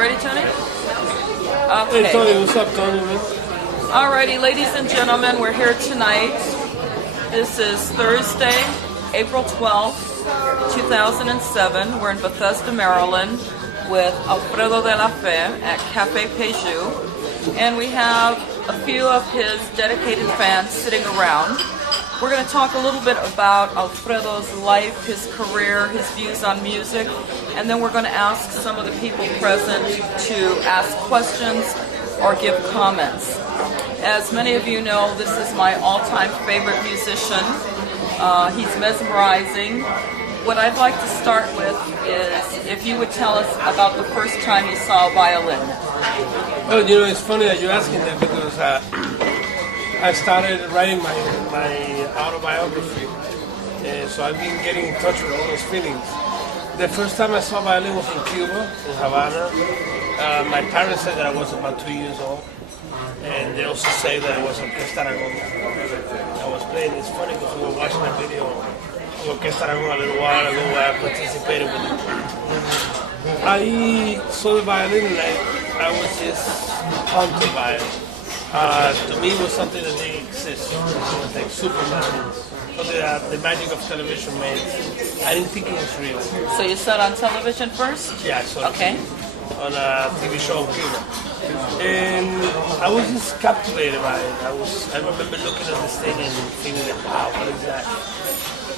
ready, Tony? Hey, Okay. Tony, what's up, Tony, man? Alrighty, ladies and gentlemen, we're here tonight. This is Thursday, April 12th, 2007. We're in Bethesda, Maryland with Alfredo de la Fe at Cafe Peju. And we have a few of his dedicated fans sitting around. We're going to talk a little bit about Alfredo's life, his career, his views on music, and then we're going to ask some of the people present to ask questions or give comments. As many of you know, this is my all-time favorite musician. He's mesmerizing. What I'd like to start with is if you would tell us about the first time you saw a violin. Oh, you know, it's funny that you're asking that because I started writing my autobiography, and so I've been getting in touch with all those feelings. The first time I saw violin was in Cuba, in Havana. My parents said that I was about 2 years old, and they also say that I was Orquesta Aragon. I was playing. It's funny because we were watching a video of Orquesta Aragon a little while ago where I participated with it. I saw the violin and I was just haunted by it. To me, it was something that didn't exist. It was like Superman. So the magic of television made. I didn't think it was real. So you saw it on television first? Yeah, I saw it. Okay. On a TV show in Cuba. And I was just captivated by it. I remember looking at the stage and thinking, wow, what is that?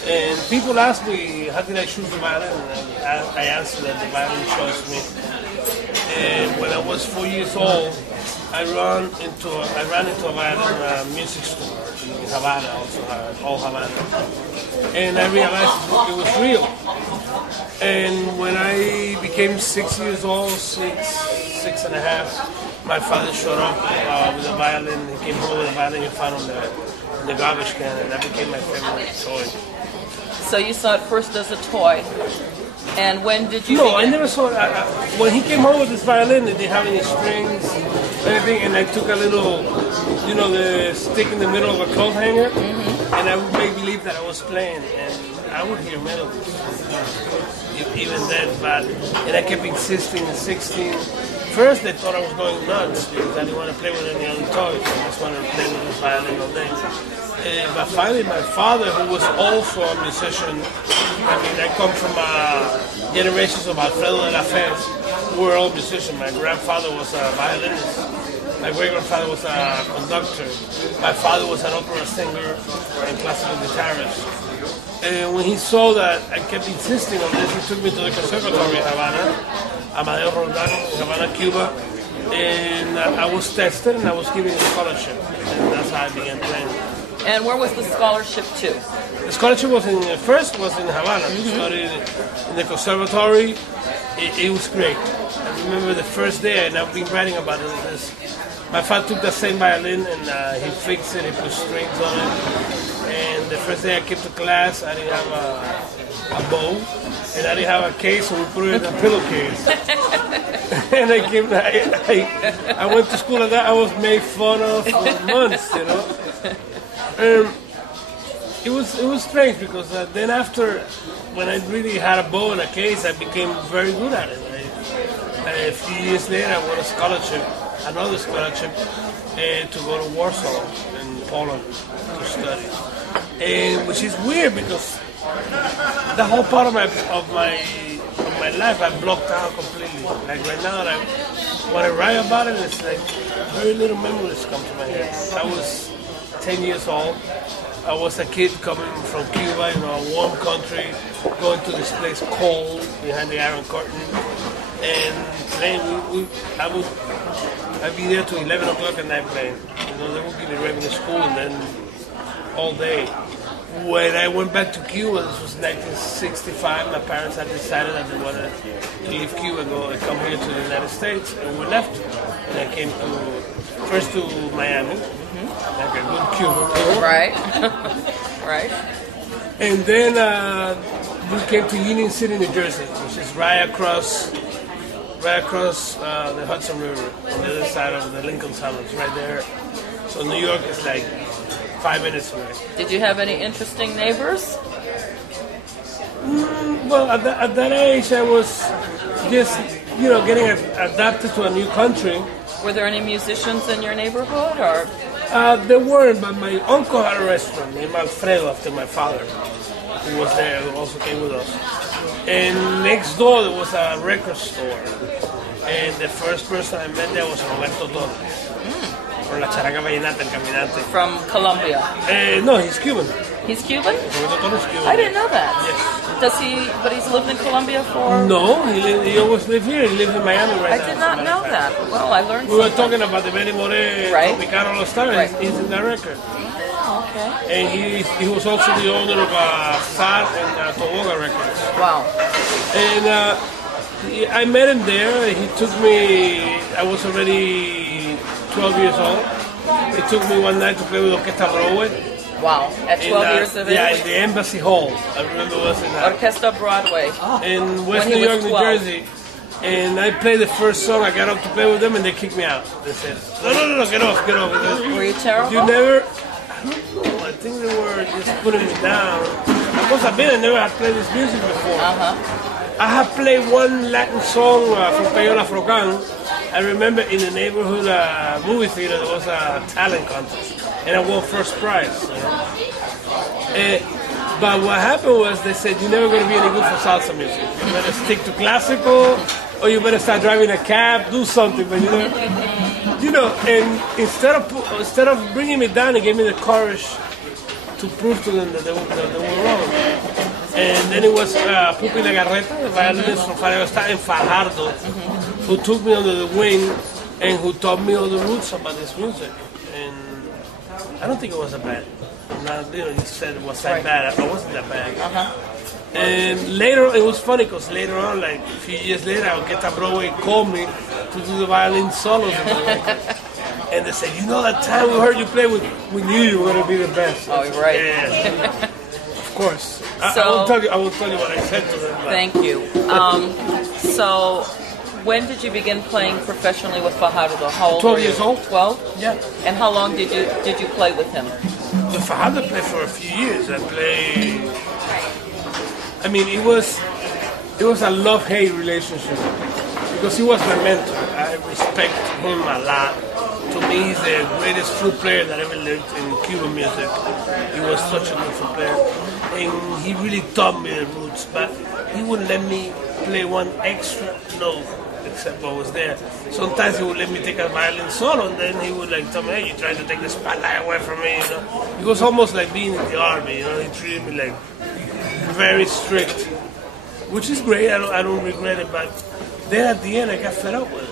And people asked me, how did I choose the violin? And I answered that the violin chose me. And when I was 4 years old, I ran into a violin music store in Havana, also all Havana, and I realized it was real. And when I became 6 years old, six and a half, my father showed up with a violin. He came home with a violin he found on the garbage can, and that became my favorite toy. So you saw it first as a toy. And when did you No, begin? I never saw it. When he came home with this violin, it didn't have any strings, anything, and I took a little, you know, the stick in the middle of a coat hanger, and I would make believe that I was playing, and I would hear melodies, even then, and I kept insisting at 16. First, they thought I was going nuts because I didn't want to play with any other toys. I just wanted to play with this violin all day. But finally, my father, who was also a musician, I mean, I come from generations of Alfredo de la Fe, who were all musicians. My grandfather was a violinist. My great-grandfather was a conductor. My father was an opera singer and classical guitarist. And when he saw that I kept insisting on this, he took me to the conservatory in Havana, Amadeo Roldan in Havana, Cuba. And I was tested and I was given a scholarship. And that's how I began playing. And where was the scholarship to? The scholarship was first was in Havana. I studied in the conservatory. It was great. I remember the first day, and I've been writing about it. My father took the same violin and he fixed it, he put strings on it. And the first day I came to class, I didn't have a bow, and I didn't have a case, so we put it in a pillowcase. And I went to school and that I was made fun of for months, you know. It was strange because then after, when I really had a bow and a case, I became very good at it. A few years later, I won a scholarship, another scholarship, to go to Warsaw in Poland to study. And which is weird because the whole part of my life I blocked out completely. Like right now, when I write about it, it's like very little memories come to my head. I was 10 years old. I was a kid coming from Cuba, you know, a warm country, going to this place cold behind the Iron Curtain, and playing. I'd be there till 11 o'clock at night playing. You know, they would give me regular school and then all day. When I went back to Cuba, this was 1965. My parents had decided that they wanted to leave Cuba and come here to the United States, and we left. And I came first to Miami. Like a good Cuban. Right. Right. And then we came to Union City, New Jersey, which is right across the Hudson River, on the other side of the Lincoln Tunnels, right there. So New York is like 5 minutes away. Did you have any interesting neighbors? Well, at that age, I was just, getting adapted to a new country. Were there any musicians in your neighborhood, or? There weren't, but my uncle had a restaurant named Alfredo after my father, who was there, who also came with us. And next door there was a record store. And the first person I met there was Roberto Torres. From La Characa Vallenata, El Caminante. From Colombia? No, he's Cuban. He's Cuban? Roberto Torres is Cuban. I didn't know that. Yes. Does he, but he's lived in Colombia for? No, he always lived here. He lives in Miami right now. I did not know that. Well, I learned We were something. talking about the Benny More Right. Tropicana All Star. Right. He's in that record. Oh, okay. And he was also the owner of Sad and Toboga Records. Wow. And I met him there. He took me, I was already 12 years old. He took me one night to play with Orquesta Broadway. Wow. At 12 years of age? Yeah, in the Embassy Hall. I remember it was in Orquesta Broadway. in West When he New was York, New 12. Jersey. And I played the first song. I got up to play with them and they kicked me out. They said, no, get off. Were you terrible? You never, I don't know, I think they were just putting me down. I must have been, I never had played this music before. I had played one Latin song from Peju Afrocan. I remember in the neighborhood movie theater there was a talent contest. And I won first prize. But what happened was they said, you're never going to be any good for salsa music. You better stick to classical, or you better start driving a cab, do something. But and instead of bringing me down, it gave me the courage to prove to them that they were wrong. And then it was Pupi Legarreta, the violinist from Fajardo in Fajardo, who took me under the wing and who taught me all the roots about this music. And I don't think it was that bad. You said it was that bad. I wasn't that bad. And later, it was funny because later on, like a few years later, Orquesta Broadway called me to do the violin solos in the record. And they said, that time we heard you play, we knew you were going to be the best. Oh, you're right. Yeah. Of course. I will tell you what I said to them. Thank you. So, when did you begin playing professionally with Fajardo? How old 12 were you? years old. 12? Yeah. And how long did you play with him? With Fajardo, I played for a few years. It was a love-hate relationship because he was my mentor. I respect him a lot. To me, he's the greatest flute player that ever lived in Cuban music. He was such a good flute player. And he really taught me the roots, but he wouldn't let me play one extra note except what was there. Sometimes he would let me take a violin solo, and then he would tell me, hey, you're trying to take the spotlight away from me, It was almost like being in the army, He treated me very strict, which is great. I don't regret it, but then at the end I got fed up with it.